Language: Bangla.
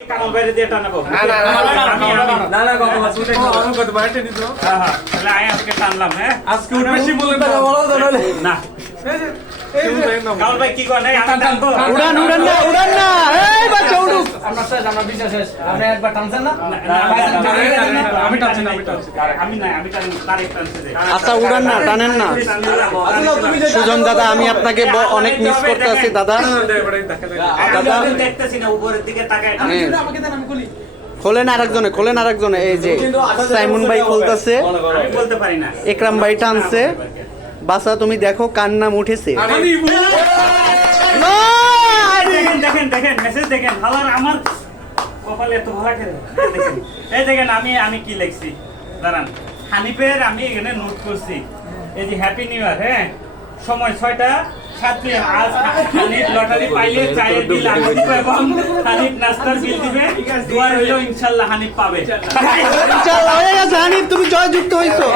কামাল বাইরে দিয়ে টানাবো না কত বাইরে নিছো তাহলে আয় আজকে টানলাম হ্যাঁ আজকে বেশি বলে না কামাল ভাই কি করেন আমি টানবো উড়ান না এই বাচ্চা উড়ুক। আমি টানছি না আমি টানবো তার এক টানছে দে আচ্ছা উড়ান না, টানেন না। সুজন দাদা, আমি আপনাকে অনেক মিস করতেছি দাদা। আমি দেখতেছি না উপরের দিকে তাকায় না খোলেন আরেকজনে এই যে সাইমন ভাই খুলতেছে, আমি বলতে পারি না একরাম ভাই টানছে। বাসা তুমি দেখো কার নাম উঠেছে। না! দেখেন মেসেজ দেখেন হালার আমার কপালে এত ভালো করে দেখেন এই দেখেন আমি কি লিখছি দাঁড়ান হানিফের আমি এখানে নোট করছি এই যে হ্যাপি নিউ ইয়ার হ্যাঁ সময় 6টা 7 আজ হানিফ লটারি পাইলে চায়ের বিল আমি দিব এবং হানিফ নাস্তার বিল দিবে দোয়া রইল ইনশাআল্লাহ হানিফ পাবে ইনশাআল্লাহ হয়ে গেছে। হানিফ তুমি জয়যুক্ত হইছো।